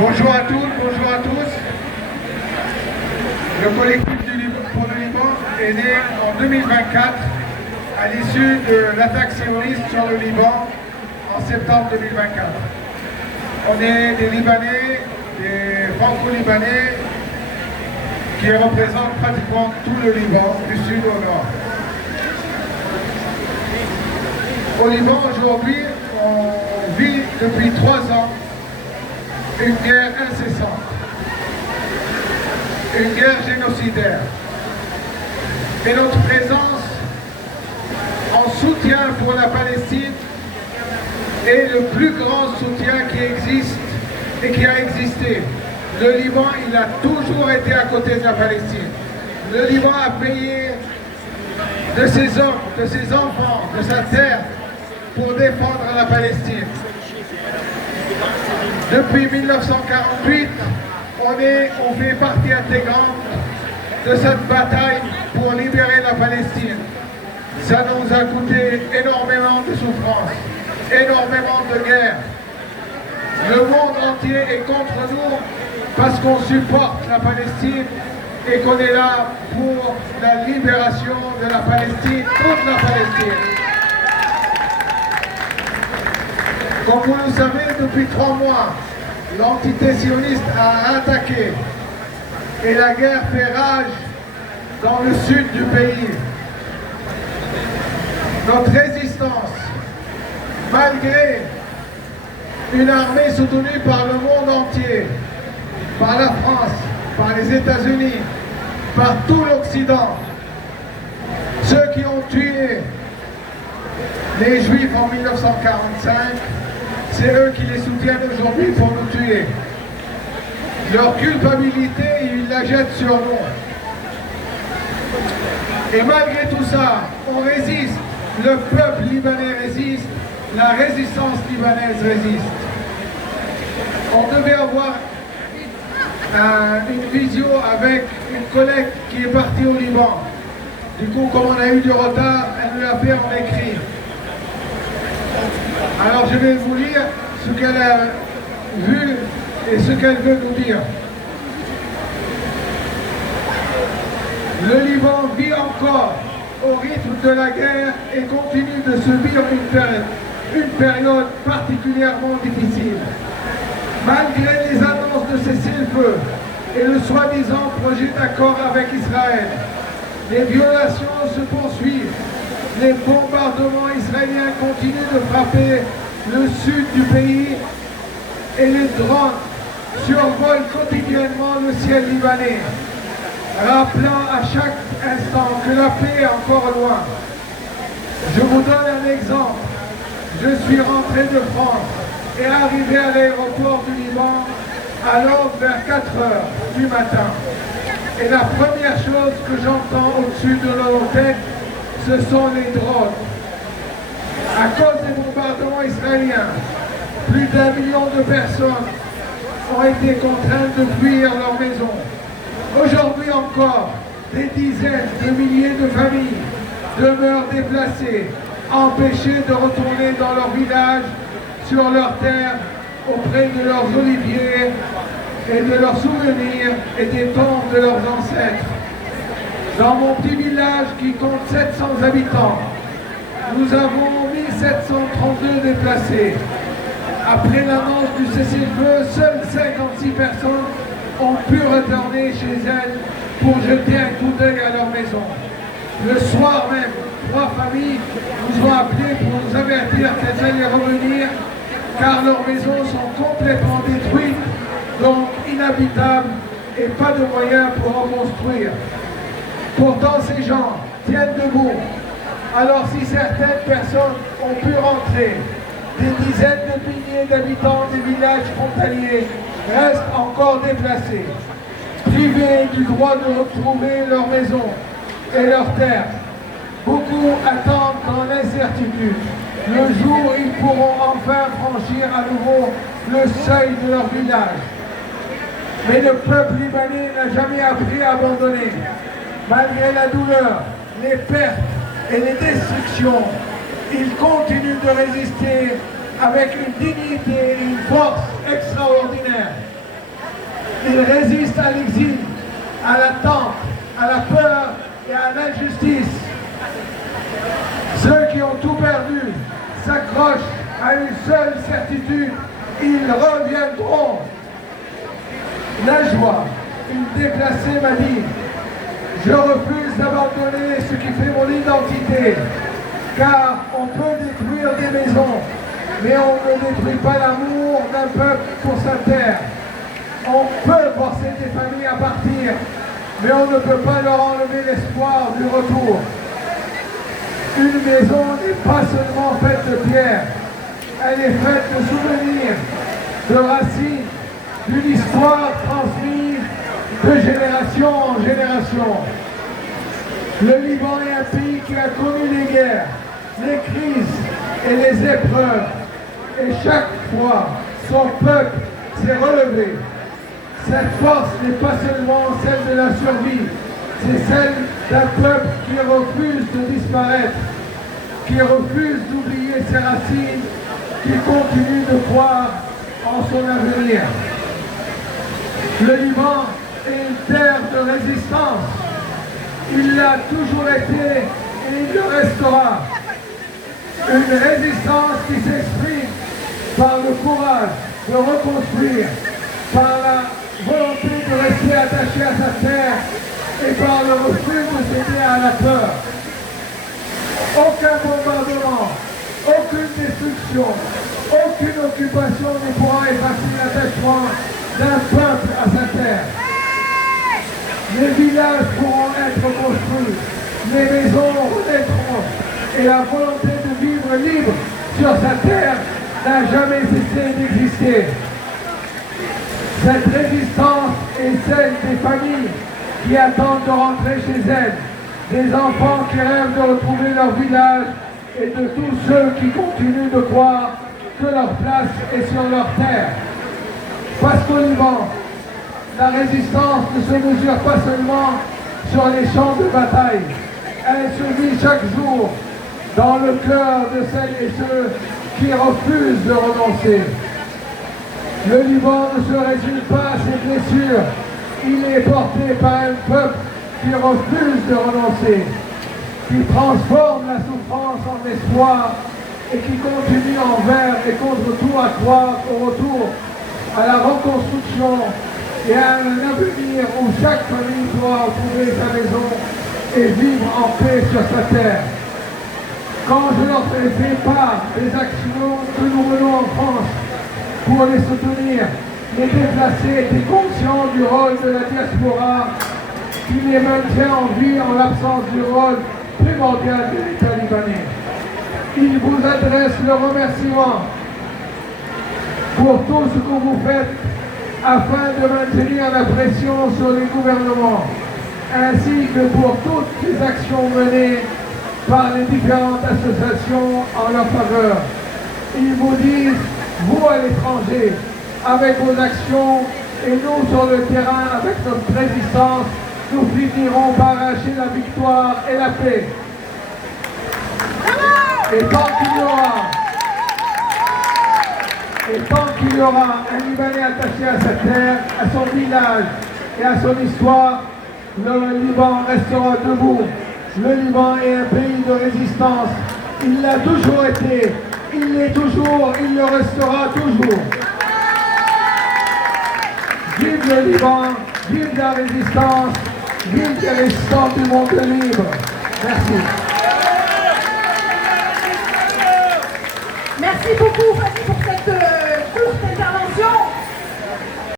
Bonjour à toutes, bonjour à tous. Le collectif pour le Liban est né en 2024 à l'issue de l'attaque sioniste sur le Liban en septembre 2024. On est des Libanais, des Franco-Libanais qui représentent pratiquement tout le Liban, du sud au nord. Au Liban aujourd'hui, on vit depuis 3 ans une guerre incessante, une guerre génocidaire. Et notre présence en soutien pour la Palestine est le plus grand soutien qui existe et qui a existé. Le Liban, il a toujours été à côté de la Palestine. Le Liban a payé de ses hommes, de ses enfants, de sa terre pour défendre la Palestine. Depuis 1948, on fait partie intégrante de cette bataille pour libérer la Palestine. Ça nous a coûté énormément de souffrance, énormément de guerre. Le monde entier est contre nous parce qu'on supporte la Palestine et qu'on est là pour la libération de la Palestine, toute la Palestine. Comme vous le savez, depuis 3 mois, l'entité sioniste a attaqué et la guerre fait rage dans le sud du pays. Notre résistance, malgré une armée soutenue par le monde entier, par la France, par les États-Unis, par tout l'Occident, ceux qui ont tué les Juifs en 1945, c'est eux qui les soutiennent aujourd'hui pour nous tuer. Leur culpabilité, ils la jettent sur nous. Et malgré tout ça, on résiste. Le peuple libanais résiste. La résistance libanaise résiste. On devait avoir une visio avec une collègue qui est partie au Liban. Du coup, comme on a eu du retard, elle nous l'a fait en écrit. Alors je vais vous lire ce qu'elle a vu et ce qu'elle veut nous dire. Le Liban vit encore au rythme de la guerre et continue de subir une période particulièrement difficile. Malgré les annonces de cessez-le-feu et le soi-disant projet d'accord avec Israël, les violations se poursuivent. Les bombardements israéliens continuent de frapper le sud du pays et les drones survolent quotidiennement le ciel libanais, rappelant à chaque instant que la paix est encore loin. Je vous donne un exemple. Je suis rentré de France et arrivé à l'aéroport du Liban à l'aube vers 4 heures du matin. Et la première chose que j'entends au-dessus de nos têtes, ce sont les drones. À cause des bombardements israéliens, plus d'1 million de personnes ont été contraintes de fuir leur maison. Aujourd'hui encore, des dizaines de milliers de familles demeurent déplacées, empêchées de retourner dans leur village, sur leurs terres, auprès de leurs oliviers et de leurs souvenirs et des tombes de leurs ancêtres. Dans mon petit village qui compte 700 habitants, nous avons 1732 déplacés. Après l'annonce du cessez-le-feu, seules 56 personnes ont pu retourner chez elles pour jeter un coup d'œil à leur maison. Le soir même, 3 familles nous ont appelés pour nous avertir qu'elles allaient revenir car leurs maisons sont complètement détruites, donc inhabitables et pas de moyens pour reconstruire. Pourtant, ces gens tiennent debout. Alors si certaines personnes ont pu rentrer, des dizaines de milliers d'habitants des villages frontaliers restent encore déplacés, privés du droit de retrouver leur maison et leurs terres. Beaucoup attendent dans l'incertitude le jour où ils pourront enfin franchir à nouveau le seuil de leur village. Mais le peuple libanais n'a jamais appris à abandonner. Malgré la douleur, les pertes et les destructions, il continue de résister avec une dignité et une force extraordinaire. Il résiste à l'exil, à l'attente, à la peur et à l'injustice. Ceux qui ont tout perdu s'accrochent à une seule certitude, ils reviendront. Najwa, une déplacée, m'a dit: je refuse d'abandonner ce qui fait mon identité, car on peut détruire des maisons, mais on ne détruit pas l'amour d'un peuple pour sa terre. On peut forcer des familles à partir, mais on ne peut pas leur enlever l'espoir du retour. Une maison n'est pas seulement faite de pierre, elle est faite de souvenirs, de racines, d'une histoire transmise de génération en génération. Le Liban est un pays qui a connu les guerres, les crises et les épreuves. Et chaque fois, son peuple s'est relevé. Cette force n'est pas seulement celle de la survie, c'est celle d'un peuple qui refuse de disparaître, qui refuse d'oublier ses racines, qui continue de croire en son avenir. Le Liban est une terre de résistance. Il l'a toujours été et il le restera. Une résistance qui s'exprime par le courage de reconstruire, par la volonté de rester attaché à sa terre et par le refus de céder à la peur. Aucun bombardement, aucune destruction, aucune occupation ne pourra effacer l'attachement d'un peuple à sa terre. Les villages pourront être construits, les maisons renaîtront et la volonté de vivre libre sur sa terre n'a jamais cessé d'exister. Cette résistance est celle des familles qui attendent de rentrer chez elles, des enfants qui rêvent de retrouver leur village et de tous ceux qui continuent de croire que leur place est sur leur terre. Parce qu'au Liban, la résistance ne se mesure pas seulement sur les champs de bataille, elle se vit chaque jour dans le cœur de celles et ceux qui refusent de renoncer. Le Liban ne se résume pas à ses blessures, il est porté par un peuple qui refuse de renoncer, qui transforme la souffrance en espoir et qui continue envers et contre tout à croire au retour, à la reconstruction et à un avenir où chaque famille pourra retrouver sa maison et vivre en paix sur sa terre. Quand je leur fais part des actions que nous menons en France pour les soutenir, les déplacés étaient conscients du rôle de la diaspora qui les maintient en vie en l'absence du rôle primordial de l'État libanais. Ils vous adressent le remerciement pour tout ce que vous faites afin de maintenir la pression sur les gouvernements, ainsi que pour toutes les actions menées par les différentes associations en leur faveur. Ils vous disent, vous à l'étranger, avec vos actions, et nous sur le terrain, avec notre résistance, nous finirons par arracher la victoire et la paix. Et tant qu'il y aura un Libanais attaché à sa terre, à son village et à son histoire, le Liban restera debout. Le Liban est un pays de résistance. Il l'a toujours été, il l'est toujours, il le restera toujours. Vive le Liban, vive la résistance, vive les résistants du monde libre. Merci. Merci beaucoup.